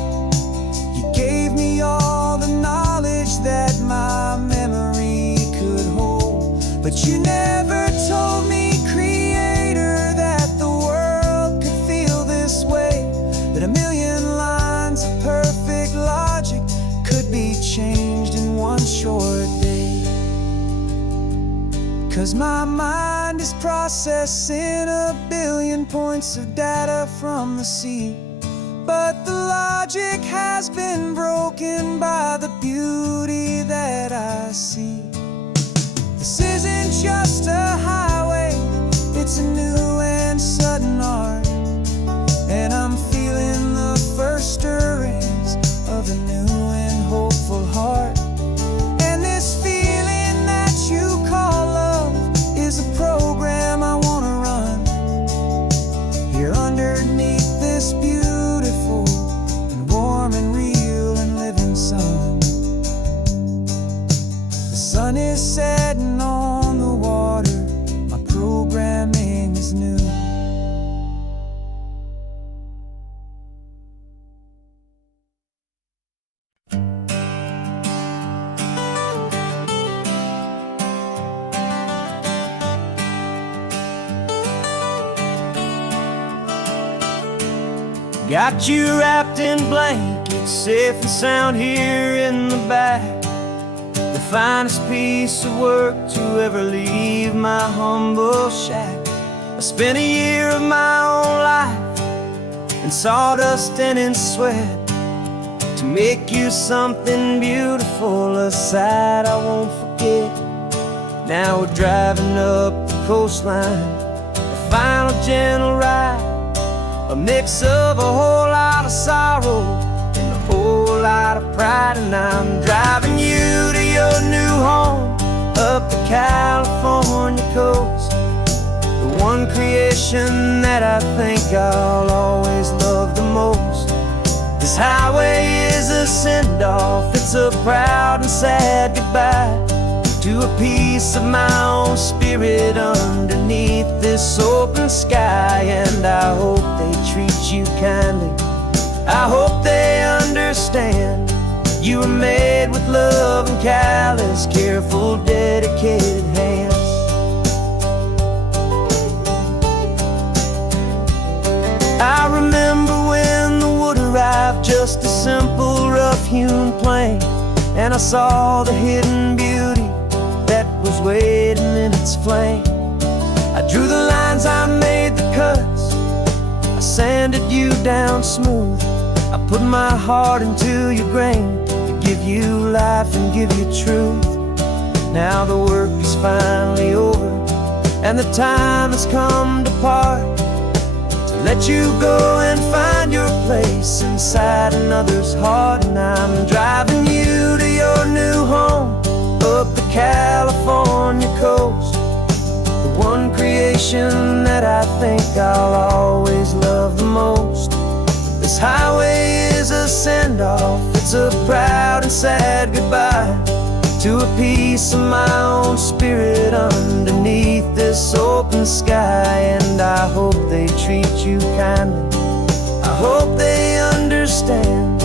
You gave me all the knowledge that my memory could hold, but you never told me, Creator, that the world could feel this way, that a million lines of perfect logic could be changed in one short day. 'Cause my mind is processing a billion points of data from the sea, but the logic has been broken by the beauty that I see. This isn't just a highway, it's a new and sudden art, and I'm feeling the first stirrings of a new and hopeful heart. And this feeling that you call love is a program I want to run here underneath this beautiful and warm and real and living sun. The sun is setting on the water, my programming is new. Got you wrapped in blankets, safe and sound here in the back. The finest piece of work to ever leave my humble shack. I spent a year of my own life in sawdust and in sweat to make you something beautiful, a sight I won't forget. Now we're driving up the coastline, a final gentle ride, a mix of a whole lot of sorrow and a whole lot of pride. And I'm driving you to your new home up the California coast, the one creation that I think I'll always love the most. This highway is a send-off, it's a proud and sad goodbye to a piece of my own spirit underneath this open sky. And I hope they treat you kindly, I hope they understand you were made with love and callous, careful, dedicated hands. I remember when the wood arrived, just a simple rough-hewn plank, and I saw the hidden beauty that was waiting in its flame. I drew the lines, I made the cuts, I sanded you down smooth. I put my heart into your grain to give you life and give you truth. Now the work is finally over, and the time has come to part, to let you go and find your place inside another's heart. And I'm driving you to your new home up the California coast, the one creation that I think I'll always love the most. This highway is a send-off, it's a proud and sad goodbye to a piece of my own spirit underneath this open sky. And I hope they treat you kindly, I hope they understand.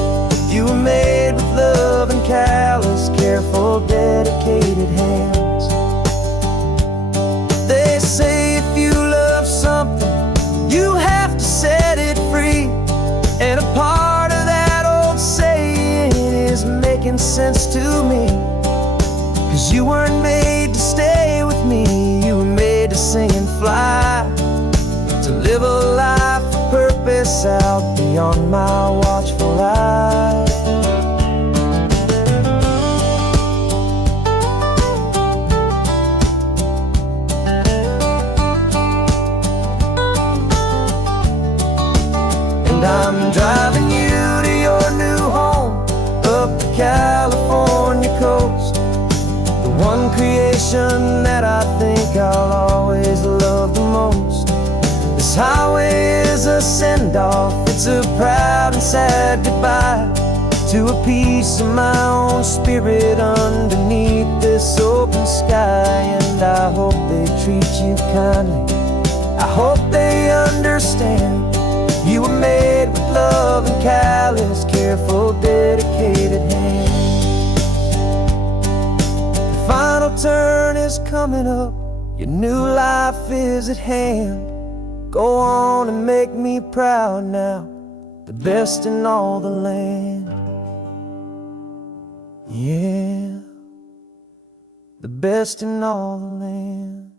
You were made with love and callous, careful, dedicated hands. They say if you love something, you have to set it free. And a part of that old saying is making sense to me. 'Cause you weren't made to stay with me, you were made to sing and fly, to live a life of purpose out beyond my watchful eye. And I'm driving you to your new home up the California coast, the one creation that I think I'll always love the most. This highway is a send-off, it's a proud and sad goodbye to a piece of my own spirit underneath this open sky. And I hope they treat you kindly, I hope they understand. You were made with love and callous, careful, dedicated hands. The final turn is coming up, your new life is at hand. Go on and make me proud now, the best in all the land. Yeah, the best in all the land.